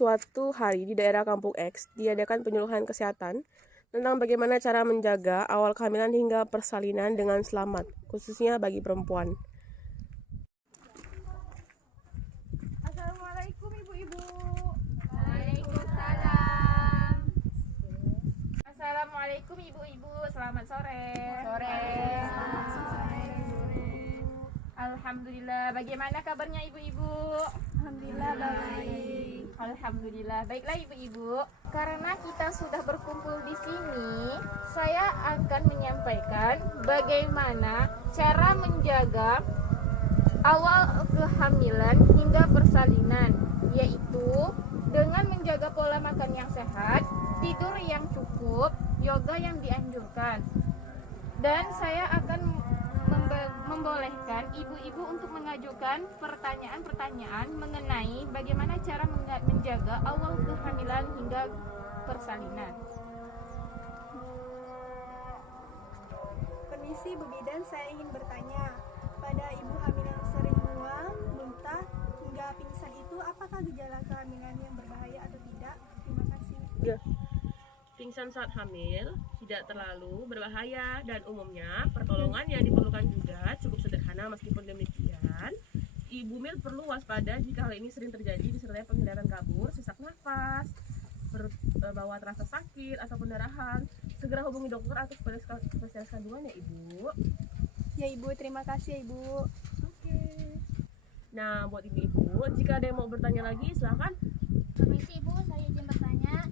suatu hari di daerah Kampung X diadakan penyuluhan kesehatan tentang bagaimana cara menjaga awal kehamilan hingga persalinan dengan selamat, khususnya bagi perempuan. Assalamualaikum ibu-ibu. Waalaikumsalam. Assalamualaikum ibu-ibu, selamat sore. Alhamdulillah, bagaimana kabarnya ibu-ibu? Alhamdulillah baik. Alhamdulillah, baiklah ibu-ibu. Karena kita sudah berkumpul di sini, saya akan menyampaikan bagaimana cara menjaga awal kehamilan hingga persalinan, yaitu dengan menjaga pola makan yang sehat, tidur yang cukup, yoga yang dianjurkan. Dan saya akan membolehkan ibu-ibu untuk mengajukan pertanyaan-pertanyaan mengenai bagaimana cara menjaga awal kehamilan hingga persalinan. Permisi Bu Bidan, saya ingin bertanya, pada ibu hamil yang sering mual, muntah, hingga pingsan itu apakah gejala kehamilan yang berbahaya atau tidak? Terima kasih. Pingsan saat hamil tidak terlalu berbahaya dan umumnya pertolongan yang diperlukan juga cukup sederhana. Meskipun demikian, ibu hamil perlu waspada jika hal ini sering terjadi disertai penglihatan kabur, sesak nafas, bawah terasa sakit atau pendarahan. Segera hubungi dokter atau spesialis kandungan ya ibu. Ya ibu, terima kasih ya ibu. Oke. Nah, buat ibu-ibu, jika ada yang mau bertanya lagi silahkan. Permisi ibu, saya izin bertanya.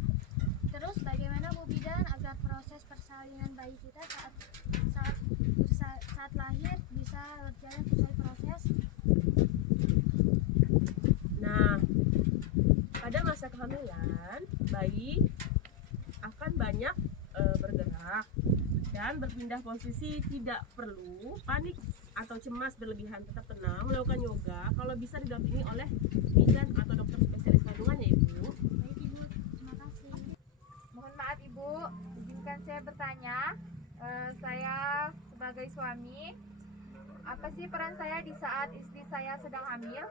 Terus bagaimana Bu Bidan agar proses persalinan bayi kita saat lahir bisa berjalan sesuai proses? Nah, pada masa kehamilan, bayi akan banyak bergerak dan berpindah posisi. Tidak perlu panik atau cemas berlebihan, tetap tenang, melakukan yoga kalau bisa didampingi oleh bidan atau dokter spesialis kandungan ya ibu. Baik ibu, terima kasih. Mohon maaf ibu, izinkan saya bertanya. Saya sebagai suami, apa sih peran saya di saat istri saya sedang hamil?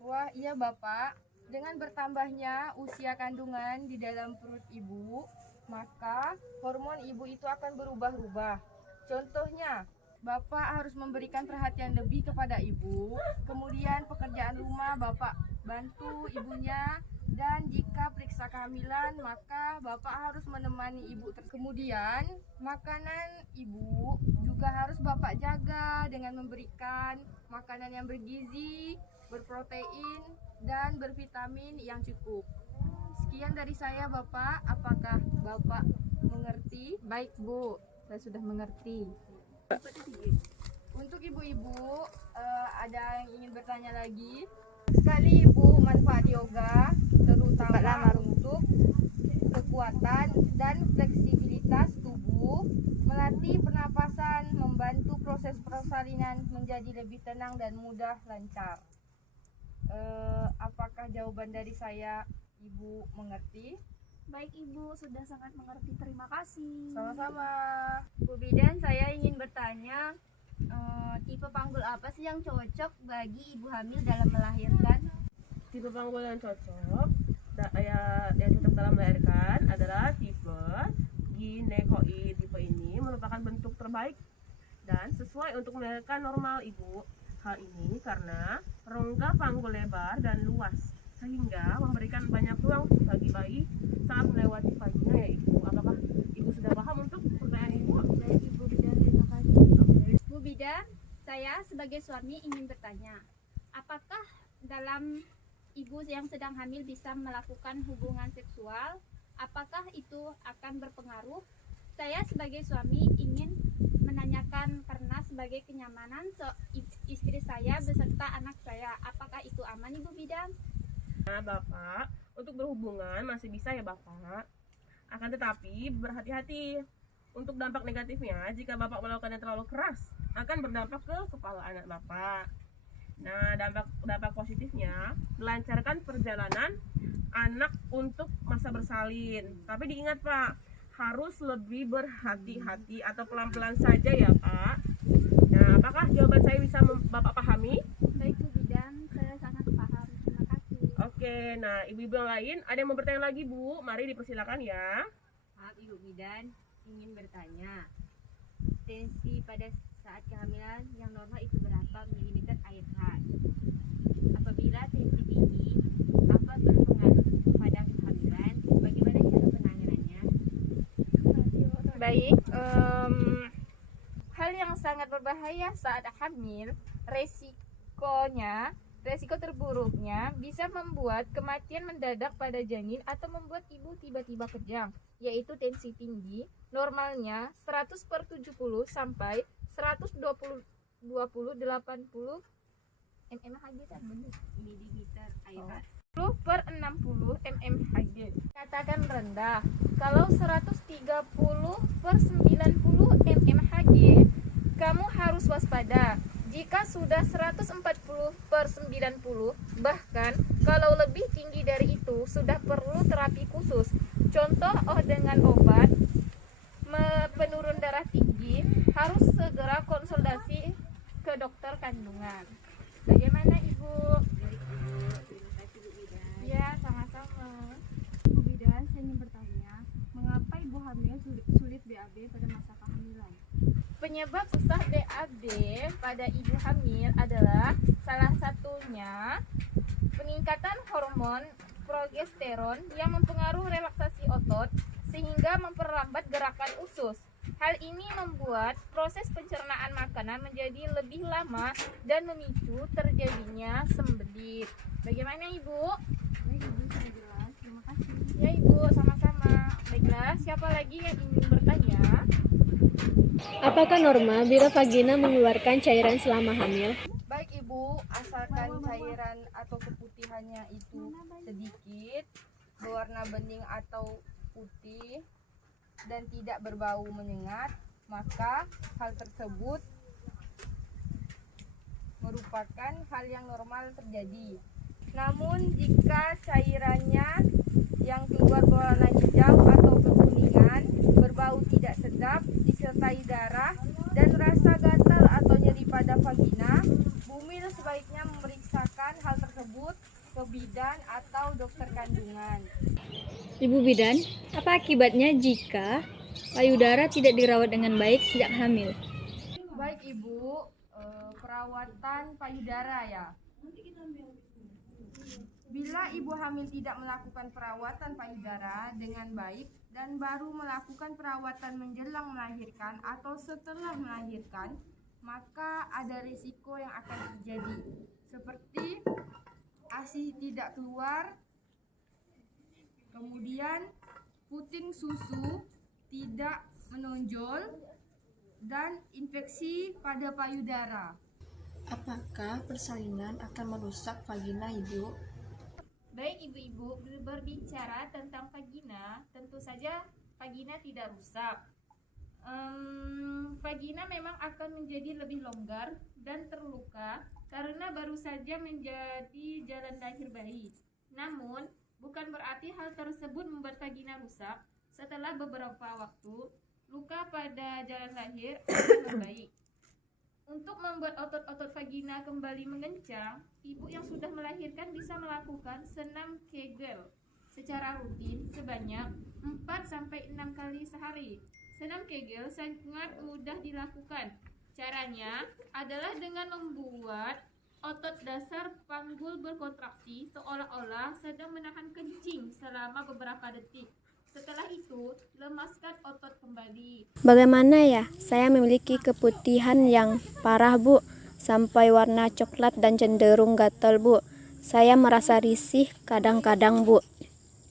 Wah, iya Bapak. Dengan bertambahnya usia kandungan di dalam perut ibu, maka hormon ibu itu akan berubah-ubah. Contohnya, Bapak harus memberikan perhatian lebih kepada ibu. Kemudian pekerjaan rumah Bapak bantu ibunya. Dan jika periksa kehamilan, maka Bapak harus menemani ibu. Kemudian, makanan ibu juga harus Bapak jaga dengan memberikan makanan yang bergizi, berprotein, dan bervitamin yang cukup. Sekian dari saya Bapak, apakah Bapak mengerti? Baik Bu, saya sudah mengerti. Untuk ibu-ibu, ada yang ingin bertanya lagi? Sekali ibu manfaat yoga, terutama untuk kekuatan dan fleksibilitas tubuh, melatih pernapasan, membantu proses persalinan menjadi lebih tenang dan mudah lancar. Apakah jawaban dari saya ibu mengerti? Baik ibu, sudah sangat mengerti. Terima kasih. Sama-sama. Bu Bidan, saya ingin bertanya, tipe panggul apa sih yang cocok bagi ibu hamil dalam melahirkan? Tipe panggul yang cocok yang cocok dalam melahirkan adalah tipe ginekoid. Tipe ini merupakan bentuk terbaik dan sesuai untuk melahirkan normal ibu. Hal ini karena rongga panggul lebar dan luas sehingga memberikan banyak ruang bagi bayi saat melewati vagina ya ibu. Apakah ibu sudah paham untuk pertanyaan ibu? Baik ibu Bidan, terima kasih. Bu Bidan, saya sebagai suami ingin bertanya, apakah dalam ibu yang sedang hamil bisa melakukan hubungan seksual? Apakah itu akan berpengaruh? Saya sebagai suami ingin menanyakan karena sebagai kenyamanan istri saya beserta anak saya, apakah itu aman Ibu Bidan? Nah, Bapak, untuk berhubungan masih bisa ya Bapak. Akan tetapi berhati-hati. Untuk dampak negatifnya, jika Bapak melakukannya terlalu keras, akan berdampak ke kepala anak Bapak. Nah, dampak positifnya, melancarkan perjalanan anak untuk masa bersalin. Tapi diingat Pak, harus lebih berhati-hati atau pelan-pelan saja ya Pak. Nah, apakah jawaban saya bisa Bapak pahami? Baik Bu Bidan, saya sangat paham. Terima kasih. Oke. Oke, nah ibu-ibu yang lain ada yang mau bertanya lagi Bu? Mari dipersilakan ya. Maaf Ibu Bidan, ingin bertanya. Tensi pada saat kehamilan yang normal itu berapa milimeter air had? Apabila tensi tinggi, apa berpengaruh pada kehamilan? Bagaimana cara penanganannya? Baik, hal yang sangat berbahaya saat hamil, resiko terburuknya bisa membuat kematian mendadak pada janin atau membuat ibu tiba-tiba kejang, yaitu tensi tinggi, normalnya 100/70 sampai 120/80 mmHg kan benar. Mililiter air had. 10/60 mmHg. Katakan rendah. Kalau 130/90 mmHg, kamu harus waspada. Jika sudah 140/90, bahkan kalau lebih tinggi dari itu, sudah perlu terapi khusus. Contoh dengan obat penurun darah tinggi, harus segera konsultasi ke dokter kandungan. Bagaimana Ibu? Terima kasih Bu Bidan. Ya, sama-sama. Bu Bidan, saya ingin bertanya, mengapa ibu hamil sulit BAB pada masa kehamilan? Penyebab susah BAB pada ibu hamil adalah salah satunya peningkatan hormon progesteron yang mempengaruhi relaksasi otot sehingga memperlambat gerakan usus. Hal ini membuat proses pencernaan makanan menjadi lebih lama dan memicu terjadinya sembelit. Bagaimana Ibu? Baik Ibu, sudah jelas. Terima kasih. Ya Ibu, sama-sama. Baiklah, siapa lagi yang ingin bertanya? Apakah normal bila vagina mengeluarkan cairan selama hamil? Baik Ibu, asalkan cairan atau keputihannya itu sedikit, berwarna bening atau putih, dan tidak berbau menyengat, maka hal tersebut merupakan hal yang normal terjadi. Namun jika cairannya yang keluar berwarna hijau atau kekuningan, berbau tidak sedap, disertai darah, dan rasa gatal atau nyeri pada vagina, bumil sebaiknya memeriksakan hal tersebut ke bidan atau dokter kandungan. Ibu bidan, apa akibatnya jika payudara tidak dirawat dengan baik sejak hamil? Baik Ibu, perawatan payudara ya. Bila ibu hamil tidak melakukan perawatan payudara dengan baik dan baru melakukan perawatan menjelang melahirkan atau setelah melahirkan, maka ada risiko yang akan terjadi, seperti ASI tidak keluar, kemudian puting susu tidak menonjol, dan infeksi pada payudara. Apakah persalinan akan merusak vagina ibu? Baik ibu-ibu, berbicara tentang vagina, tentu saja vagina tidak rusak. Vagina memang akan menjadi lebih longgar dan terluka karena baru saja menjadi jalan lahir bayi. Namun, bukan berarti hal tersebut membuat vagina rusak. Setelah beberapa waktu, luka pada jalan lahir akan membaik. Untuk membuat otot-otot vagina kembali mengencang, ibu yang sudah melahirkan bisa melakukan senam Kegel secara rutin sebanyak 4-6 kali sehari. Senam Kegel sangat mudah dilakukan. Caranya adalah dengan membuat otot dasar panggul berkontraksi seolah-olah sedang menahan kencing selama beberapa detik. Setelah itu, lemaskan otot kembali. Bagaimana ya? Saya memiliki keputihan yang parah, Bu. Sampai warna coklat dan cenderung gatal, Bu. Saya merasa risih kadang-kadang, Bu.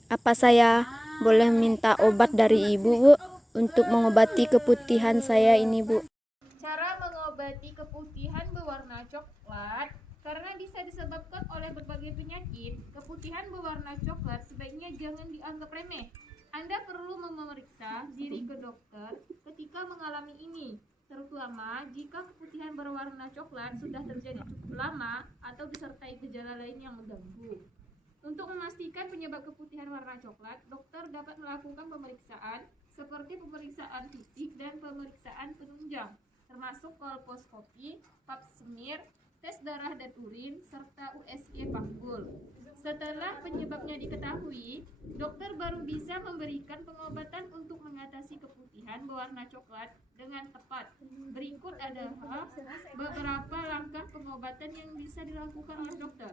Apa saya boleh minta obat dari Ibu, Bu, untuk mengobati keputihan saya ini, Bu? Cara mengobati keputihan berwarna coklat karena bisa disebabkan oleh berbagai penyakit. Keputihan berwarna coklat sebaiknya jangan dianggap remeh. Anda perlu memeriksa diri ke dokter ketika mengalami ini, terutama jika keputihan berwarna coklat sudah terjadi cukup lama atau disertai gejala lain yang mengganggu. Untuk memastikan penyebab keputihan warna coklat, dokter dapat melakukan pemeriksaan seperti pemeriksaan fisik dan pemeriksaan penunjang, termasuk kolposkopi, pap smear, tes darah dan urin, serta USG panggul. Setelah penyebabnya diketahui, dokter baru bisa memberikan pengobatan untuk mengatasi keputihan berwarna coklat dengan tepat. Berikut adalah beberapa langkah pengobatan yang bisa dilakukan oleh dokter.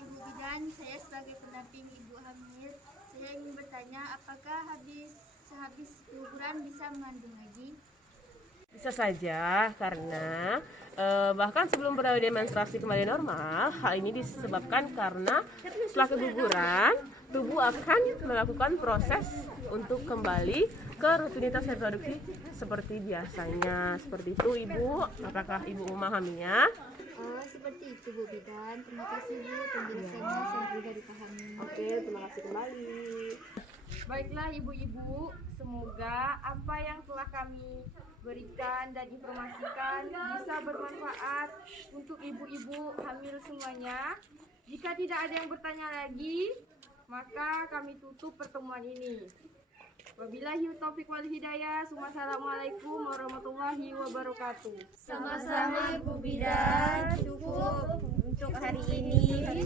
Ibu bidan, saya sebagai pendamping ibu hamil, saya ingin bertanya apakah sehabis guguran bisa mengandung lagi? Bisa saja, karena bahkan sebelum periode menstruasi kembali normal, hal ini disebabkan karena setelah keguguran, tubuh akan melakukan proses untuk kembali ke rutinitas reproduksi seperti biasanya. Seperti itu, Ibu. Apakah Ibu memahaminya? Oh, seperti itu Bu Bidan. Terima kasih Bu, penjelasannya saya juga dipahami. Oke, terima kasih kembali. Baiklah ibu-ibu, semoga apa yang telah kami berikan dan informasikan bisa bermanfaat untuk ibu-ibu hamil semuanya. Jika tidak ada yang bertanya lagi, maka kami tutup pertemuan ini. Wabillahi taufiq wal hidayah. Wassalamualaikum warahmatullahi wabarakatuh. Sama-sama Ibu Bidan, cukup untuk hari ini.